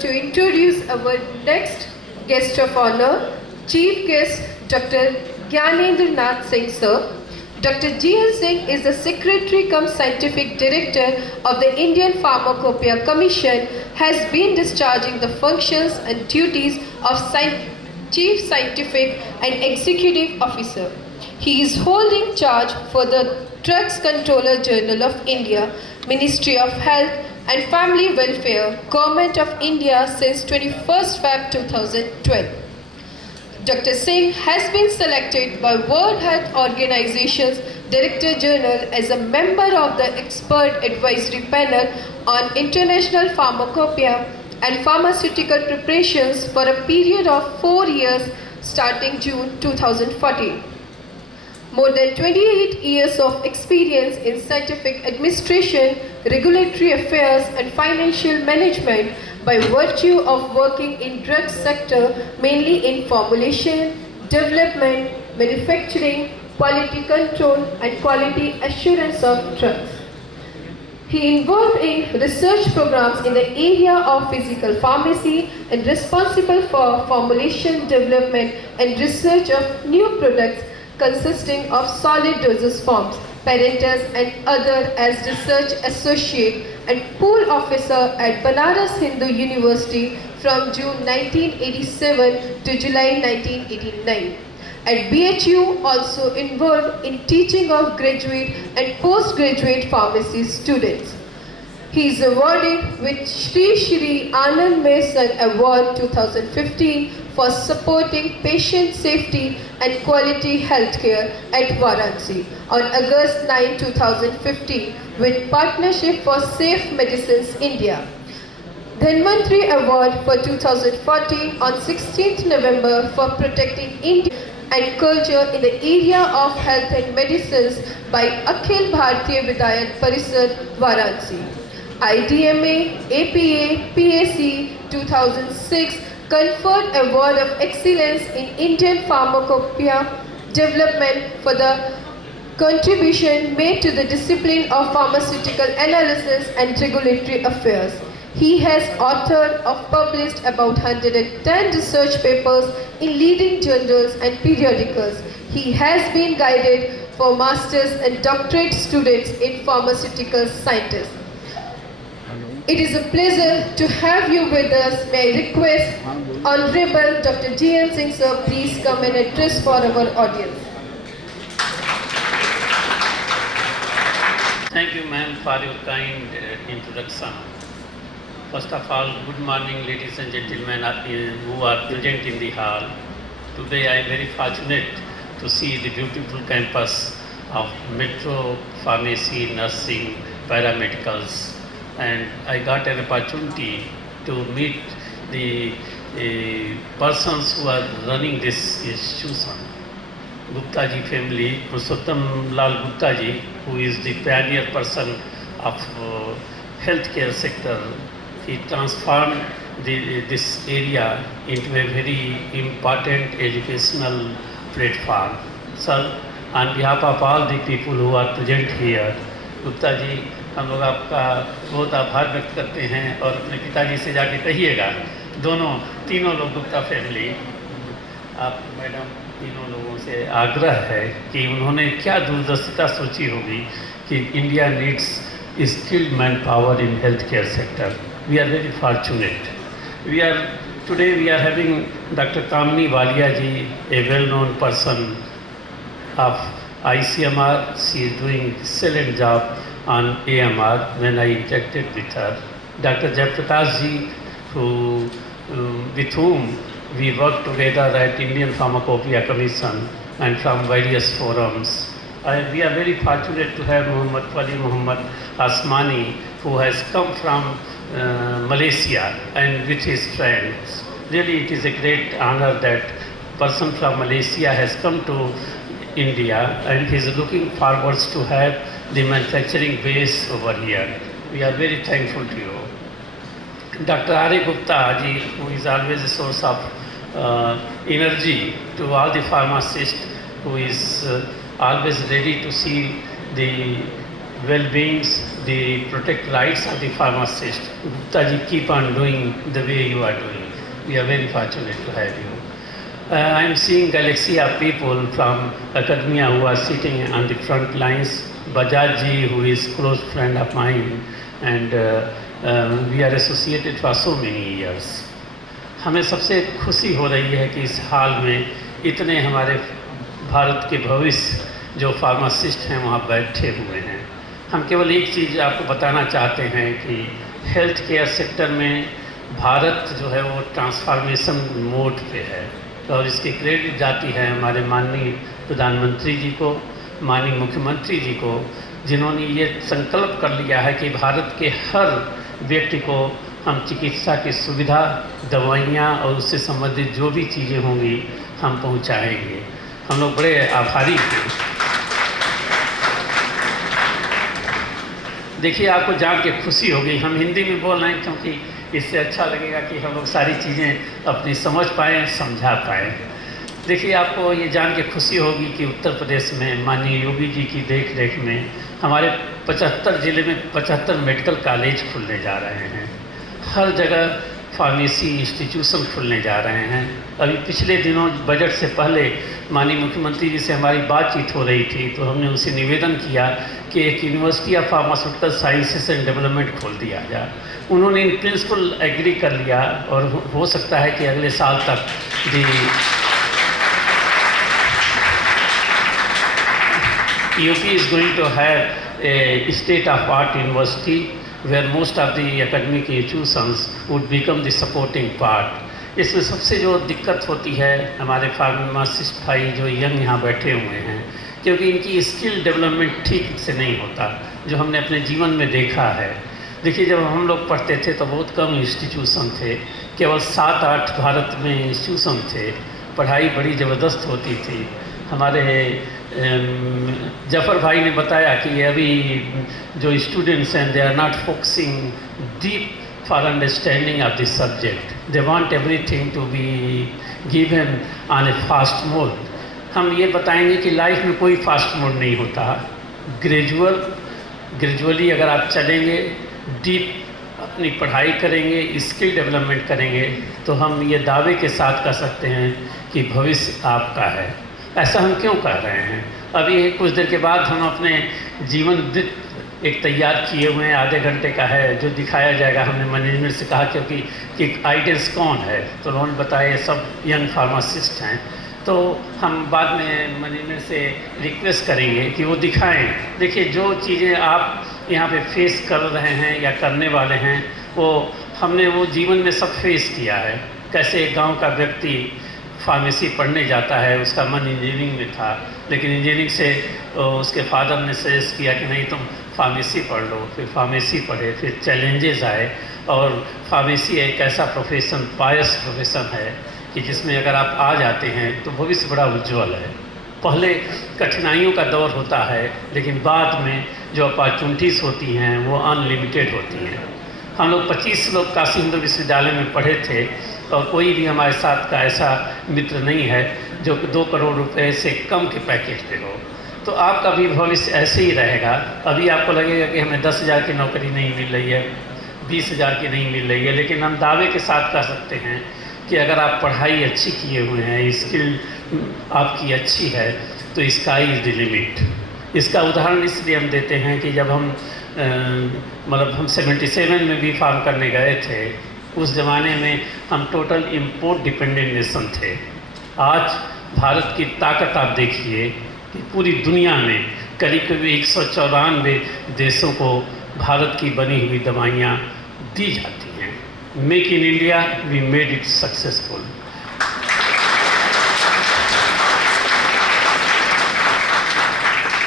to introduce our next guest of honor, Chief Guest Dr. Gyanendra Nath Singh sir. Dr. G.N. Singh is the Secretary cum Scientific Director of the Indian Pharmacopoeia Commission, has been discharging the functions and duties of Chief Scientific and Executive Officer. He is holding charge for the Drugs Controller General of India, Ministry of Health and Family Welfare, Government of India since 21st Feb 2012. Dr. Singh has been selected by World Health Organization's Director General as a member of the Expert Advisory Panel on International Pharmacopoeia and Pharmaceutical Preparations for a period of 4 years starting June 2014. More than 28 years of experience in scientific administration, regulatory affairs and financial management by virtue of working in drug sector mainly in formulation, development, manufacturing, quality control and quality assurance of drugs. He involved in research programs in the area of physical pharmacy and responsible for formulation development and research of new products consisting of solid dosage forms, parenteral and other as research associate and pool officer at Banaras Hindu University from June 1987 to July 1989. At BHU also involved in teaching of graduate and postgraduate pharmacy students. He is awarded with Shri Anand Mason Award 2015 for supporting patient safety and quality healthcare at Varanasi on August 9, 2015 with Partnership for Safe Medicines India. Dhanvantri Award for 2014 on 16th November for protecting India and culture in the area of health and medicines by Akhil Bharatiya Vidayat Parishad, Varanasi. IDMA, APA, PAC 2006 conferred Award of Excellence in Indian Pharmacopoeia Development for the contribution made to the discipline of pharmaceutical analysis and regulatory affairs. He has authored or published about 110 research papers in leading journals and periodicals. He has been guided for master's and doctorate students in pharmaceutical sciences. It is a pleasure to have you with us. May I request Honorable Dr. G.N. Singh sir, please come and address for our audience. Thank you, ma'am, for your kind introduction. First of all, good morning, ladies and gentlemen who are present in the hall. Today I am very fortunate to see the beautiful campus of Metro Pharmacy, Nursing, Paramedicals, and I got an opportunity to meet the persons who are running this institution. Gupta ji family, Purushottam Lal Gupta ji, who is the pioneer person of healthcare sector. He transformed this area into a very important educational platform. Sir, on behalf of all the people who are present here, Gupta ji हम लोग आपका बहुत आभार व्यक्त करते हैं और अपने पिताजी से जाके कहिएगा, तीनों लोग गुप्ता फैमिली, आप मैडम तीनों लोगों से आग्रह है कि उन्होंने क्या दूरदर्शिता सोची होगी कि India needs skilled manpower in healthcare sector. We are very fortunate. Today we are having Dr. Kamini Walia ji, a well-known person of ICMR. She is doing excellent job on AMR when I interacted with her. Dr. Jayaprakash ji, with whom we work together at Indian Pharmacopoeia Commission and from various forums. We are very fortunate to have Muhammad Asmani, who has come from Malaysia and with his friends. Really it is a great honor that person from Malaysia has come to India and he is looking forward to have the manufacturing base over here. We are very thankful to you. Dr. Ari Gupta ji, who is always a source of energy to all the pharmacists, who is always ready to see the well-beings, the protect rights of the pharmacist. Gupta ji, keep on doing the way you are doing. We are very fortunate to have you. I am seeing galaxy of people from academia who are sitting on the front lines. Bajaj ji, who is close friend of mine, and we are associated for so many years. हमें सबसे खुशी हो रही है कि इस हाल में इतने हमारे भारत के भविष्य जो फार्मासिस्ट हैं वहाँ बैठे हुए हैं। हम केवल एक चीज़ आपको बताना चाहते हैं कि हेल्थ केयर सेक्टर में भारत जो है वो ट्रांसफॉर्मेशन मोड पे है, और इसकी क्रेडिट जाती है हमारे माननीय प्रधानमंत्री जी को, माननीय मुख्यमंत्री जी को, जिन्होंने ये संकल्प कर लिया है कि भारत के हर व्यक्ति को हम चिकित्सा की सुविधा, दवाइयाँ और उससे संबंधित जो भी चीज़ें होंगी हम पहुँचाएंगे। हम लोग बड़े आभारी हैं। देखिए, आपको जान के खुशी होगी, हम हिंदी में बोल रहे हैं क्योंकि इससे अच्छा लगेगा कि हम लोग सारी चीज़ें अपनी समझ पाएँ, समझा पाएँ। देखिए, आपको ये जान के खुशी होगी कि उत्तर प्रदेश में माननीय योगी जी की देख रेख में हमारे 75 ज़िले में 75 मेडिकल कॉलेज खुलने जा रहे हैं। हर जगह फार्मेसी इंस्टीट्यूशन खुलने जा रहे हैं। अभी पिछले दिनों बजट से पहले माननीय मुख्यमंत्री जी से हमारी बातचीत हो रही थी, तो हमने उनसे निवेदन किया कि एक university of pharmaceutical sciences and development खोल दिया जाए। उन्होंने इन प्रिंसिपल एग्री कर लिया, और हो सकता है कि अगले साल तक UP is going to have a state-of-art university where most of the academic institutions would become the supporting part. इसमें सबसे जो दिक्कत होती है हमारे फार्मासिस्ट भाई जो यंग यहाँ बैठे हुए हैं, क्योंकि इनकी स्किल डेवलपमेंट ठीक से नहीं होता, जो हमने अपने जीवन में देखा है। देखिए, जब हम लोग पढ़ते थे तो बहुत कम इंस्टीट्यूशन थे, केवल 7-8 भारत में इंस्टीट्यूशन थे। पढ़ाई बड़ी ज़बरदस्त होती थी। हमारे जफ़र भाई ने बताया कि अभी जो स्टूडेंट्स हैं they are not focusing deep for understanding of this subject, they want everything to be given on a fast mode. हम ये बताएंगे कि लाइफ में कोई फास्ट मोड नहीं होता। ग्रेजुअली अगर आप चलेंगे, डीप अपनी पढ़ाई करेंगे, स्किल डेवलपमेंट करेंगे, तो हम ये दावे के साथ कह सकते हैं कि भविष्य आपका है। ऐसा हम क्यों कह रहे हैं? अभी कुछ देर के बाद हम अपने जीवन वृत्त एक तैयार किए हुए हैं, आधे घंटे का है, जो दिखाया जाएगा। हमने मैनेजमेंट से कहा क्योंकि कि आइडियल्स कौन है, तो उन्होंने बताया सब यंग फार्मासिस्ट हैं। तो हम बाद में मैनेजमेंट से रिक्वेस्ट करेंगे कि वो दिखाएं। देखिए, जो चीज़ें आप यहाँ पे फेस कर रहे हैं या करने वाले हैं, वो हमने वो जीवन में सब फेस किया है। कैसे एक गाँव का व्यक्ति फार्मेसी पढ़ने जाता है, उसका मन इंजीनियरिंग में था, लेकिन इंजीनियरिंग से उसके फादर ने सजेस्ट किया कि नहीं, तुम फार्मेसी पढ़ लो। फिर फार्मेसी पढ़े, फिर चैलेंजेस आए, और फार्मेसी एक ऐसा प्रोफेशन, पायस प्रोफेशन है कि जिसमें अगर आप आ जाते हैं तो भविष्य बड़ा उज्जवल है। पहले कठिनाइयों का दौर होता है, लेकिन बाद में जो अपॉर्चुनिटीज़ होती हैं वो अनलिमिटेड होती हैं। हम लोग 25 लोग काशी हिंदू विश्वविद्यालय में पढ़े थे, और कोई भी हमारे साथ का ऐसा मित्र नहीं है जो 2 करोड़ रुपए से कम के पैकेज पे हो। तो आपका भी भविष्य ऐसे ही रहेगा। अभी आपको लगेगा कि हमें 10,000 की नौकरी नहीं मिल रही है, 20,000 की नहीं मिल रही है, लेकिन हम दावे के साथ कह सकते हैं कि अगर आप पढ़ाई अच्छी किए हुए हैं, स्किल आपकी अच्छी है, तो स्काई इज़ द लिमिट। इसका उदाहरण इसलिए हम देते हैं कि जब हम हम 77 में भी फार्म करने गए थे, उस ज़माने में हम टोटल इम्पोर्ट डिपेंडेंट नेशन थे। आज भारत की ताकत आप देखिए कि पूरी दुनिया में करीब 194 देशों को भारत की बनी हुई दवाइयाँ दी जाती हैं। Make in India, we made it successful.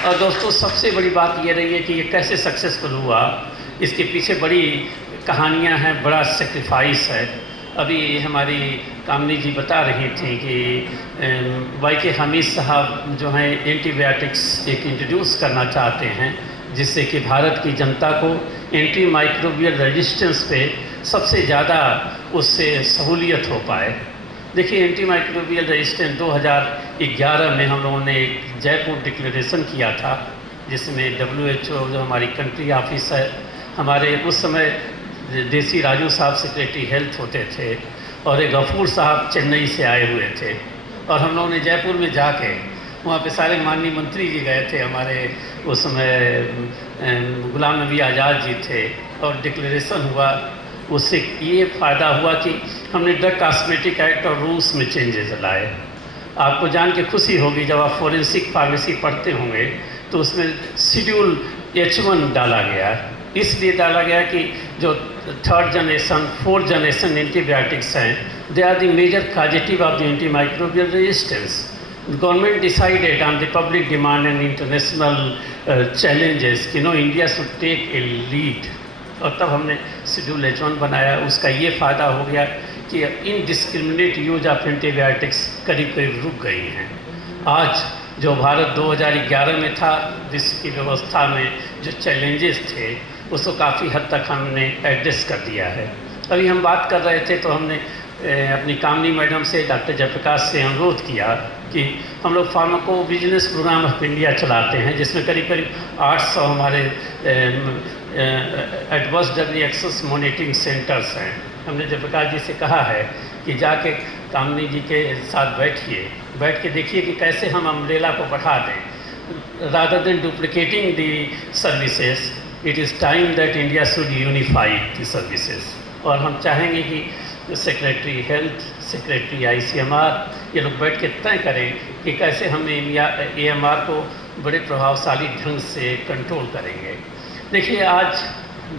और दोस्तों, सबसे बड़ी बात ये रही है कि ये कैसे सक्सेसफुल हुआ, इसके पीछे बड़ी कहानियाँ हैं, बड़ा सेक्रीफाइस है। अभी हमारी कामनी जी बता रही थी कि YK हमीद साहब जो हैं एंटीबायोटिक्स एक इंट्रोड्यूस करना चाहते हैं, जिससे कि भारत की जनता को एंटी माइक्रोबियल रेजिस्टेंस पे सबसे ज़्यादा उससे सहूलियत हो पाए। देखिए, एंटी माइक्रोबियल रेजिस्टेंस 2011 में हम लोगों ने एक जयपुर डिक्लेरेशन किया था, जिसमें WHO जो हमारी कंट्री ऑफिस है, हमारे उस समय देसी राजू साहब सेक्रेटरी हेल्थ होते थे और एक गफूर साहब चेन्नई से आए हुए थे, और हम लोगों ने जयपुर में जाके वहाँ पे सारे माननीय मंत्री जी गए थे, हमारे उस समय गुलाम नबी आज़ाद जी थे, और डिक्लेरेशन हुआ। उससे ये फ़ायदा हुआ कि हमने ड्रग कॉस्मेटिक एक्ट और रूल्स में चेंजेस लाए। आपको जान के खुशी होगी जब आप फोरेंसिक फार्मेसी पढ़ते होंगे तो उसमें शेड्यूल H1 डाला गया, इसलिए डाला गया कि जो 3rd generation 4th generation antibiotics हैं, they are the major causative of the antimicrobial resistance. Government decided on the public demand and international challenges कि no India should take a lead, और तब हमने शेड्यूल H1 बनाया। उसका ये फ़ायदा हो गया कि इनडिस्क्रिमिनेट यूज ऑफ एंटीबायोटिक्स करीब करीब रुक गई हैं। आज जो भारत 2011 में था, विश्व की व्यवस्था में जो चैलेंजेस थे उसको काफ़ी हद तक हमने एड्रेस कर दिया है। अभी हम बात कर रहे थे तो हमने अपनी कामनी मैडम से, डॉक्टर जयप्रकाश से अनुरोध किया कि हम लोग pharmaco business programme of India चलाते हैं, जिसमें करीब करीब 800 हमारे adverse drug reactions monitoring centres हैं। हमने जयप्रकाश जी से कहा है कि जाके कामनी जी के साथ बैठ के देखिए कि कैसे हम अम्ब्रेला को बढ़ा दें। Rather than duplicating the services, it is time that India should unify the services. और हम चाहेंगे कि सेक्रेटरी हेल्थ, सेक्रेटरी ICMR, ये लोग बैठ के तय करें कि कैसे हम AMR को बड़े प्रभावशाली ढंग से कंट्रोल करेंगे। देखिए, आज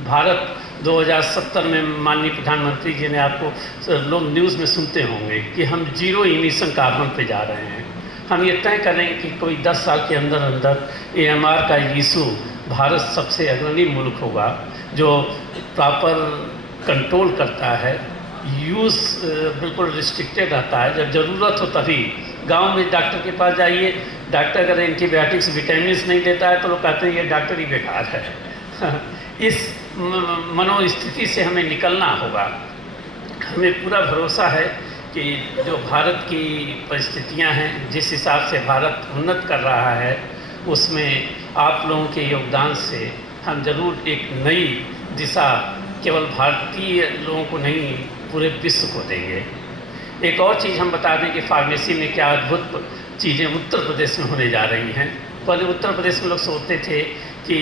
भारत 2070 में माननीय प्रधानमंत्री जी ने, आपको लोग न्यूज़ में सुनते होंगे कि हम 0 इमिशन कार्बन पे जा रहे हैं। हम ये तय करें कि कोई 10 साल के अंदर अंदर AMR का इशू भारत सबसे अग्रणी मुल्क होगा, जो प्रॉपर कंट्रोल करता है, यूज़ बिल्कुल रिस्ट्रिक्टेड रहता है। जब ज़रूरत हो तभी गांव में डॉक्टर के पास जाइए, डॉक्टर अगर एंटीबायोटिक्स विटामिन नहीं देता है तो लोग कहते हैं ये डॉक्टर ही बेकार है। इस मनोस्थिति से हमें निकलना होगा। हमें पूरा भरोसा है कि जो भारत की परिस्थितियां हैं, जिस हिसाब से भारत उन्नत कर रहा है, उसमें आप लोगों के योगदान से हम ज़रूर एक नई दिशा केवल भारतीय लोगों को नहीं, पूरे विश्व को देंगे। एक और चीज़ हम बता दें कि फार्मेसी में क्या अद्भुत चीज़ें उत्तर प्रदेश में होने जा रही हैं। पहले उत्तर प्रदेश में लोग सोचते थे कि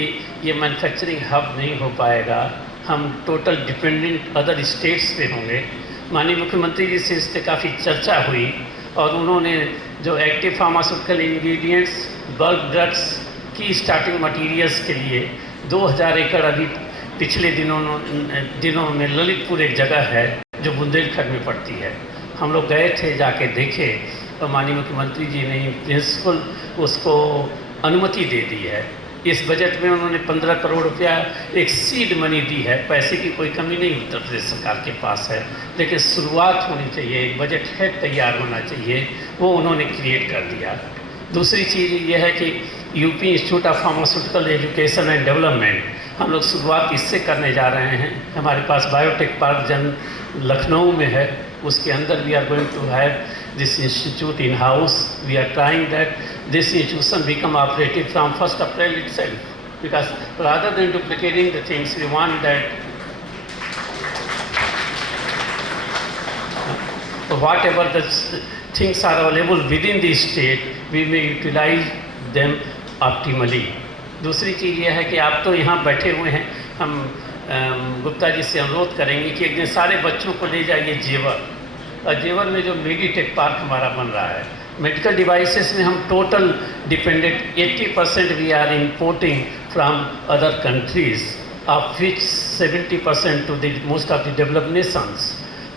ये मैन्युफैक्चरिंग हब नहीं हो पाएगा, हम टोटल डिपेंडेंट अदर स्टेट्स पे होंगे। माननीय मुख्यमंत्री जी से इस पर काफ़ी चर्चा हुई और उन्होंने जो active pharmaceutical ingredients, bulk drugs की स्टार्टिंग मटेरियल्स के लिए 2000 एकड़ अभी पिछले दिनों में ललितपुर एक जगह है जो बुंदेलखंड में पड़ती है। हम लोग गए थे, जाके देखे, तो माननीय मुख्यमंत्री जी ने प्रिंसिपल उसको अनुमति दे दी है। इस बजट में उन्होंने 15 करोड़ रुपया एक सीड मनी दी है। पैसे की कोई कमी नहीं उत्तर प्रदेश सरकार के पास है, लेकिन शुरुआत होनी चाहिए, एक बजट है तैयार होना चाहिए, वो उन्होंने क्रिएट कर दिया। दूसरी चीज़ ये है कि UP institute of pharmaceutical education and development, हम लोग शुरुआत इससे करने जा रहे हैं। हमारे पास बायोटेक पार्क लखनऊ में है, उसके अंदर we are going to have this institute in house. We are trying that this institution become operative from 1 April itself, because rather than duplicating the things, we want that whatever the things are available within the state, we may utilize them optimally. दूसरी चीज़ यह है कि आप तो यहाँ बैठे हुए हैं, हम गुप्ता जी से अनुरोध करेंगे कि एक दिन सारे बच्चों को ले जाइए जेवर, और जेवर में जो मेडिटेक पार्क हमारा बन रहा है, मेडिकल डिवाइसेस में हम total dependent 80% we are importing from other countries, of which 70% to the most of the developed nations.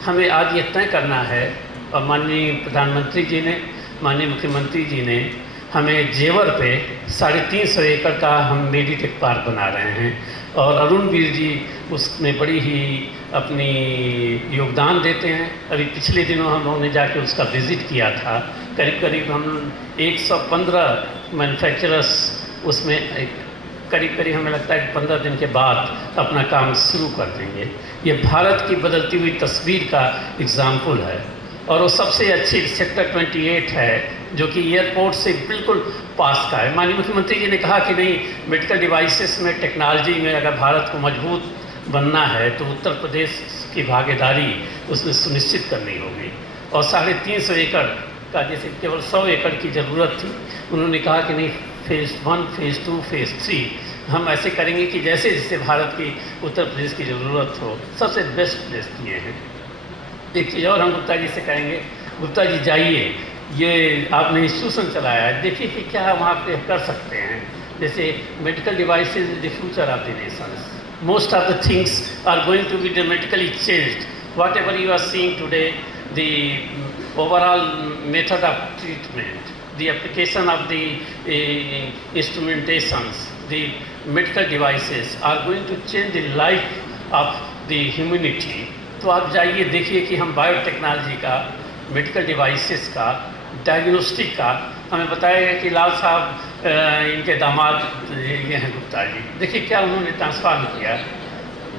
हमें आज ये तय करना है, और माननीय प्रधानमंत्री जी ने, माननीय मुख्यमंत्री जी ने हमें जेवर पे 350 एकड़ का हम मेडिटेक पार्क बना रहे हैं, और अरुण वीर जी उसमें बड़ी ही अपनी योगदान देते हैं। अभी पिछले दिनों हम लोगों ने जाके उसका विज़िट किया था। करीब करीब हम 115 मैन्युफैक्चरर्स उसमें करीब करीब हमें लगता है कि 15 दिन के बाद अपना काम शुरू कर देंगे। ये भारत की बदलती हुई तस्वीर का एग्जाम्पल है, और वो सबसे अच्छी सेक्टर 28 है जो कि एयरपोर्ट से बिल्कुल पास का है। माननीय मुख्यमंत्री जी ने कहा कि नहीं, मेडिकल डिवाइसेस में, टेक्नोलॉजी में अगर भारत को मजबूत बनना है तो उत्तर प्रदेश की भागीदारी उसमें सुनिश्चित करनी होगी। और 350 एकड़ का, जैसे केवल 100 एकड़ की ज़रूरत थी, उन्होंने कहा कि नहीं, फेज़ 1, फेज़ 2, फेज़ 3 हम ऐसे करेंगे कि जैसे जैसे भारत की उत्तर प्रदेश की ज़रूरत हो, सबसे बेस्ट प्लेस दिए हैं। एक चीज़ और हम गुप्ता जी से कहेंगे, गुप्ता जी जाइए, ये आपने इंस्टीट्यूशन चलाया है, देखिए कि क्या वहाँ पे कर सकते हैं। जैसे medical devices is the future of the nations, most of the things are going to be dramatically changed. Whatever you are seeing today, the overall method of treatment, the application of the instrumentations, the medical devices are going to change the life of the humanity. तो आप जाइए, देखिए कि हम biotechnology का, medical devices का, diagnostic का, हमें बताया गया कि लाल साहब इनके दामाद ये हैं गुप्ता जी, देखिए क्या उन्होंने ट्रांसफॉर्म किया।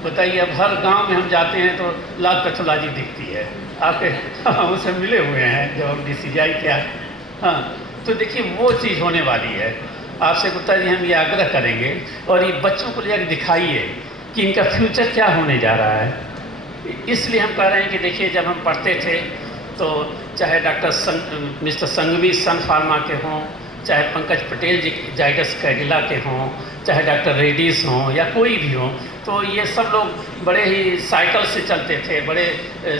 बताइए, अब हर गांव में हम जाते हैं तो लाल पैथोलॉजी दिखती है, आपके उनसे मिले हुए हैं जब हम DCGI क्या। हाँ, तो देखिए वो चीज़ होने वाली है। आपसे गुप्ता जी हम ये आग्रह करेंगे, और ये बच्चों को लेकर दिखाइए कि इनका फ्यूचर क्या होने जा रहा है। इसलिए हम कह रहे हैं कि देखिए, जब हम पढ़ते थे तो चाहे मिस्टर संघवी सन फार्मा के हों, चाहे पंकज पटेल जी जाइडस कैडिला के हों, चाहे डॉक्टर रेड्डीज हों या कोई भी हो, तो ये सब लोग बड़े ही साइकिल से चलते थे, बड़े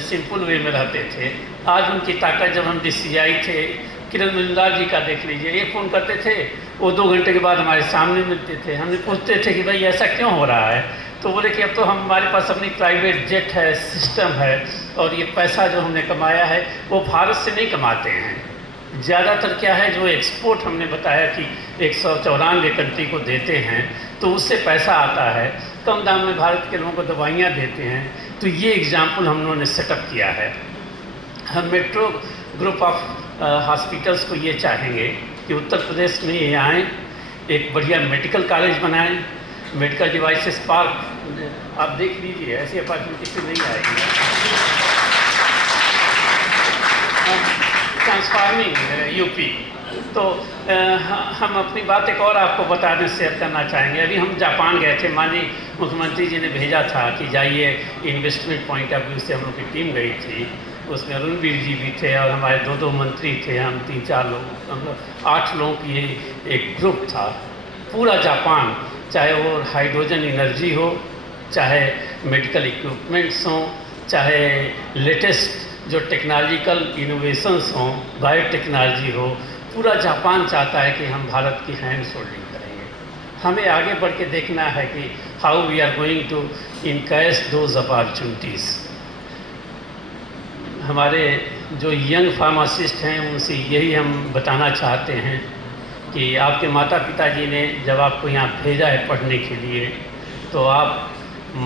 सिंपल वे में रहते थे। आज उनकी ताकत, जब हम DCGI थे, किरण मजुमदार जी का देख लीजिए, एक फ़ोन करते थे, वो 2 घंटे के बाद हमारे सामने मिलते थे। हमने पूछते थे कि भाई ऐसा क्यों हो रहा है, तो बोले कि अब तो हमारे पास अपनी प्राइवेट जेट है, सिस्टम है, और ये पैसा जो हमने कमाया है वो भारत से नहीं कमाते हैं। ज़्यादातर क्या है, जो एक्सपोर्ट हमने बताया कि 194 कंट्री को देते हैं, तो उससे पैसा आता है, कम दाम में भारत के लोगों को दवाइयाँ देते हैं। तो ये एग्जाम्पल हम लोगों ने सेटअप किया है। हम मेट्रो ग्रुप ऑफ हॉस्पिटल्स को ये चाहेंगे कि उत्तर प्रदेश में ये आएँ, एक बढ़िया मेडिकल कॉलेज बनाएं, मेडिकल डिवाइसेस पार्क आप देख लीजिए, ऐसी अपॉर्चुनिटी से नहीं आएगी। ट्रांसफार्मिंग यूपी, तो हम अपनी बात एक और आपको बताने शेयर करना चाहेंगे। अभी हम जापान गए थे, माननीय मुख्यमंत्री जी ने भेजा था कि जाइए, इन्वेस्टमेंट पॉइंट ऑफ व्यू से हम लोग की टीम गई थी। उसमें अरुणवीर जी भी थे और हमारे 2 मंत्री थे, हम 3-4 लोग, हम लोग 8 लोगों की एक ग्रुप था। पूरा जापान, चाहे वो हाइड्रोजन एनर्जी हो, चाहे मेडिकल इक्विपमेंट्स हों, चाहे लेटेस्ट जो टेक्नोलॉजिकल इनोवेशंस हों, बायोटेक्नोलॉजी हो, पूरा जापान चाहता है कि हम भारत की हैंड होल्डिंग करेंगे। हमें आगे बढ़ के देखना है कि how we are going to encash those opportunities. हमारे जो यंग फार्मासिस्ट हैं उनसे यही हम बताना चाहते हैं कि आपके माता पिता जी ने जब आपको यहाँ भेजा है पढ़ने के लिए, तो आप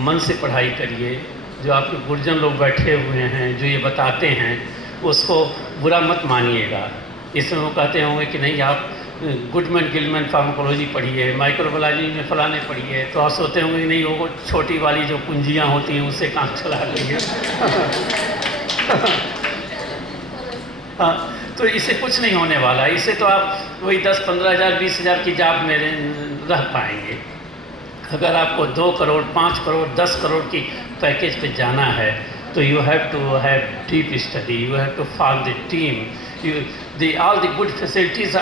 मन से पढ़ाई करिए। जो आपके गुरजन लोग बैठे हुए हैं जो ये बताते हैं, उसको बुरा मत मानिएगा। इसमें वो कहते होंगे कि नहीं, आप गुडमैन गिलमैन फार्माकोलॉजी पढ़िए, माइक्रोबायोलॉजी में फलाने पढ़िए, तो आप सोचते होंगे कि नहीं, वो छोटी वाली जो कुंजियाँ होती हैं उससे काम चला लेंगे। हाँ, तो इससे कुछ नहीं होने वाला। इससे तो आप वही 10-15 हज़ार 20 हज़ार की जॉब में रह पाएंगे। अगर आपको 2 करोड़ 5 करोड़ 10 करोड़ की पैकेज पे जाना है, तो you have to have deep study, you have to form the team, all the good facilities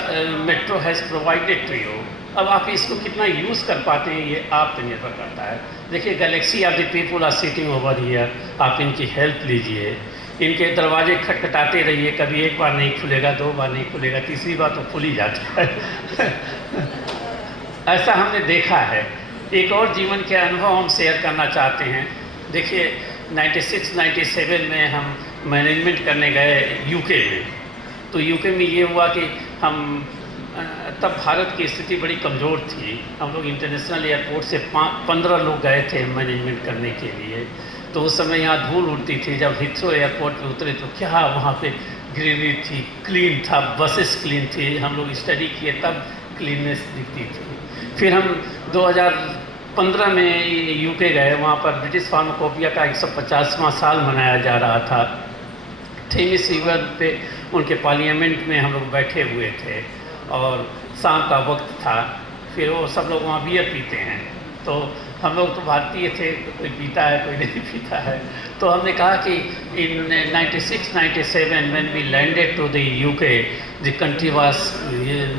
metro has provided to you. अब आप इसको कितना यूज़ कर पाते हैं ये आप पे निर्भर करता है। देखिए, galaxy of the people are sitting over here, आप इनकी हेल्प लीजिए, इनके दरवाजे खटखटाते रहिए। कभी एक बार नहीं खुलेगा, 2 बार नहीं खुलेगा, तीसरी बार तो खुल ही जाता है। ऐसा हमने देखा है। एक और जीवन के अनुभव हम शेयर करना चाहते हैं। देखिए, 96-97 में हम मैनेजमेंट करने गए यूके में। तो यूके में ये हुआ कि हम तब भारत की स्थिति बड़ी कमज़ोर थी। हम लोग इंटरनेशनल एयरपोर्ट से 15 लोग गए थे मैनेजमेंट करने के लिए। तो उस समय यहाँ धूल उड़ती थी। जब हिथ्रो एयरपोर्ट पे उतरे तो क्या वहाँ पे ग्रीनरी थी, क्लीन था, बसेस क्लीन थी। हम लोग स्टडी किए तब क्लीननेस दिखती थी। फिर हम 2015 में यूके गए। वहाँ पर ब्रिटिश फार्माकोपिया का 150वां साल मनाया जा रहा था। थेमिस रिवर पे उनके पार्लियामेंट में हम लोग बैठे हुए थे और शाम का वक्त था, फिर वो सब लोग वहाँ बियर पीते हैं, तो हम लोग तो भारतीय थे, तो कोई पीता है कोई नहीं पीता है, तो हमने कहा कि इन 96-97 when we landed to the UK, the country was,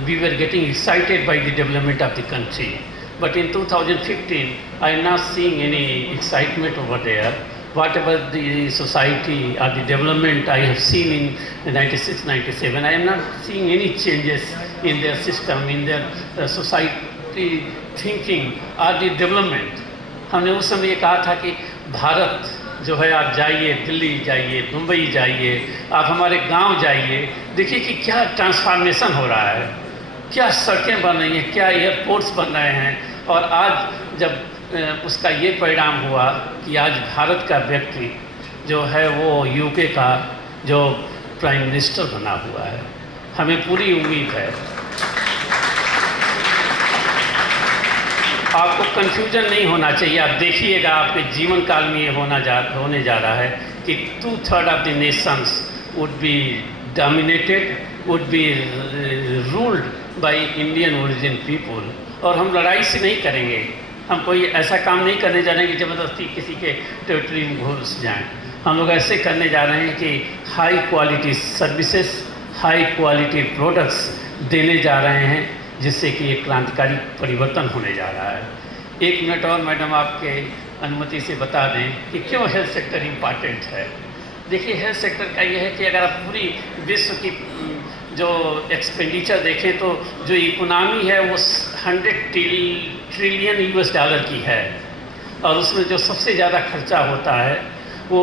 we were getting excited by the development of the country, but in 2015 I am not seeing any excitement over there. Whatever the society or the development I have seen in 96-97, I am not seeing any changes in their system, in their society thinking or the development. हमने उस समय ये कहा था कि भारत जो है, आप जाइए, दिल्ली जाइए, मुंबई जाइए, आप हमारे गांव जाइए, देखिए कि क्या ट्रांसफॉर्मेशन हो रहा है, क्या सड़कें बन रही हैं, क्या एयरपोर्ट्स बन रहे हैं। और आज जब उसका ये परिणाम हुआ कि आज भारत का व्यक्ति जो है वो यूके का जो प्राइम मिनिस्टर बना हुआ है, हमें पूरी उम्मीद है। आपको कंफ्यूजन नहीं होना चाहिए, आप देखिएगा आपके जीवन काल में ये होने जा रहा है कि 2/3 of the Nations would be dominated, would be ruled by Indian origin people. और हम लड़ाई से नहीं करेंगे, हम कोई ऐसा काम नहीं करने जा रहे हैं कि ज़बरदस्ती किसी के टेरिटरी में घुस जाएं। हम लोग ऐसे करने जा रहे हैं कि high quality services, high quality products देने जा रहे हैं, जिससे कि एक क्रांतिकारी परिवर्तन होने जा रहा है। 1 मिनट और मैडम आपके अनुमति से बता दें कि क्यों हेल्थ सेक्टर इम्पॉर्टेंट है। देखिए, हेल्थ सेक्टर का ये है कि अगर आप पूरी विश्व की जो एक्सपेंडिचर देखें तो जो इकोनॉमी है वो 100 ट्रिलियन US डॉलर की है, और उसमें जो सबसे ज़्यादा खर्चा होता है वो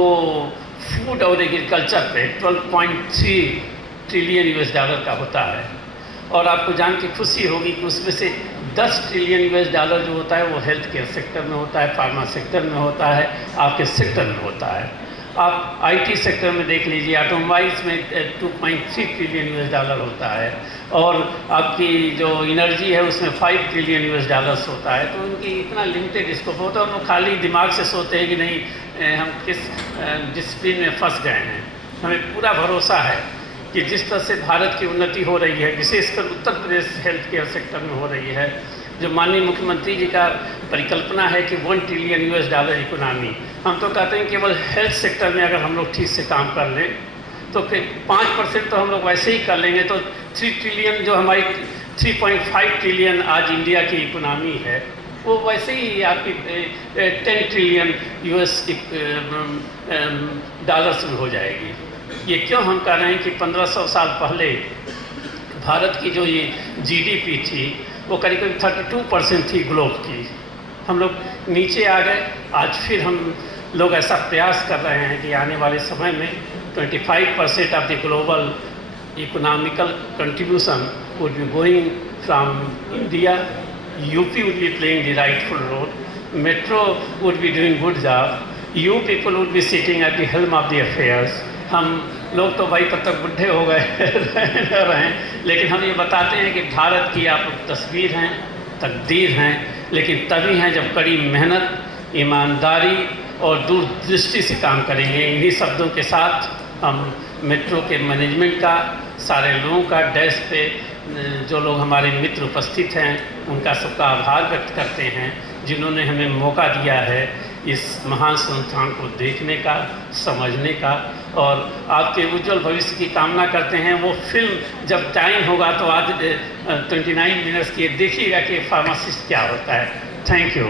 फूड और एग्रीकल्चर पे 12.3 ट्रिलियन US डॉलर का होता है। और आपको जान के खुशी होगी कि उसमें से 10 ट्रिलियन US डॉलर जो होता है वो हेल्थ केयर सेक्टर में होता है, फार्मा सेक्टर में होता है, आपके सेक्टर में होता है। आप IT सेक्टर में देख लीजिए, ऑटोमोबाइल्स में 2.3 ट्रिलियन US डॉलर होता है, और आपकी जो एनर्जी है उसमें 5 ट्रिलियन US डॉलर्स होता है। तो उनकी इतना लिमिटेड स्कोप होता है, वो खाली दिमाग से सोचते हैं कि नहीं हम किस डिसिप्लिन में फंस गए हैं। हमें पूरा भरोसा है कि जिस तरह से भारत की उन्नति हो रही है, विशेषकर Uttar Pradesh health care sector में हो रही है, जो माननीय मुख्यमंत्री जी का परिकल्पना है कि 1 ट्रिलियन US डॉलर इकोनॉमी, हम तो कहते हैं केवल हेल्थ सेक्टर में अगर हम लोग ठीक से काम कर लें तो फिर 5% तो हम लोग वैसे ही कर लेंगे, तो 3 ट्रिलियन जो हमारी 3.5 ट्रिलियन आज इंडिया की इकोनॉमी है, वो वैसे ही आपकी 10 ट्रिलियन US डॉलर्स में हो जाएगी। ये क्यों हम कह रहे हैं कि 1500 साल पहले भारत की जो ये GDP थी वो करीब करीब 32% थी ग्लोब की। हम लोग नीचे आ गए, आज फिर हम लोग ऐसा प्रयास कर रहे हैं कि आने वाले समय में 25% of the global economical contribution would be going from India. UP would be playing the rightful role, Metro would be doing good job, you people would be sitting at the helm of the affairs। हम लोग तो भाई तब तक बुढ़े हो गए रहे हैं, लेकिन हम ये बताते हैं कि भारत की आप तस्वीर हैं, तकदीर हैं, लेकिन तभी हैं जब कड़ी मेहनत, ईमानदारी और दूरदृष्टि से काम करेंगे। इन्हीं शब्दों के साथ हम मेट्रो के मैनेजमेंट का, सारे लोगों का, डैश पे जो लोग हमारे मित्र उपस्थित हैं उनका सबका आभार व्यक्त करते हैं, जिन्होंने हमें मौका दिया है इस महान संस्थान को देखने का, समझने का, और आपके उज्जवल भविष्य की कामना करते हैं। वो फिल्म जब टाइम होगा तो आज 29 मिनट्स की देखिएगा कि फार्मासिस्ट क्या होता है। Thank you.